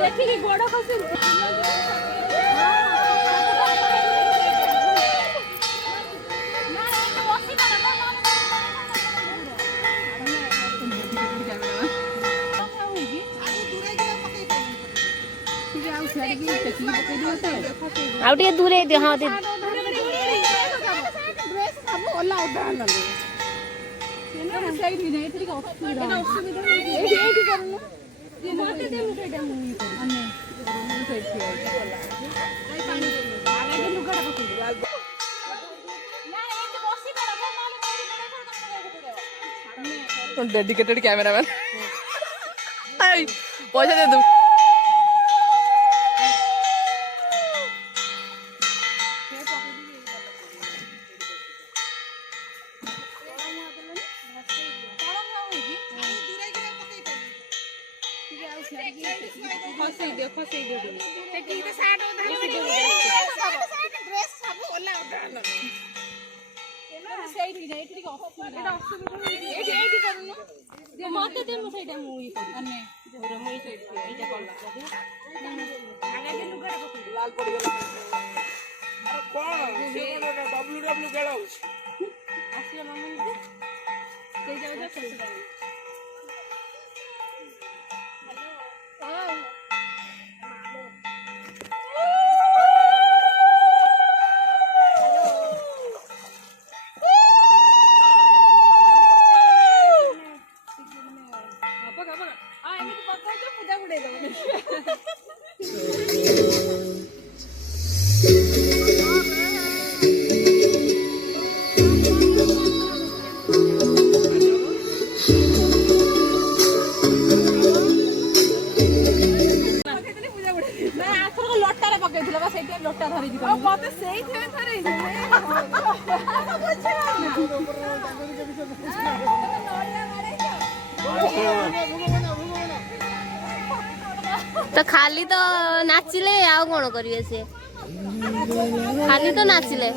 देखिए गोड़ खसी आउ टे दूरे दे हां दे ओला ओडा नले सेना साइड ही नहीं ठीक असुविधा एटा असुविधा एठी एठी करनु जे मते दे मुसेटा मुई अन्ने साइड की आई पानी दे आला दे लुगाडा पकड़ ना एठी बसी बेरा माले मोरी बेरा कर पकड़ पड़े डेडिकेटेड कैमरामैन आई पैसा दे दू फसई दे ते की तो साइड उधार ड्रेस सब ओला उधार न सेना साइड ही नहीं ठीक असुविधा एटा असुविधा एठी एठी करनु जे मते दे मु साइड मुई कर अन्ने जोर मुई साइड के एटा करला आगे के लुगाडा पकड़ लाल पड़ गेला अरे कोन से कोन डब्ल्यूडब्ल्यू खेला हो आसिया मामू से जाओ जा फसदा लोटा धरी जी मते सेई थे थरे तो खाली तो नाचिले आउ कोन करिवे से खाली तो नाचिले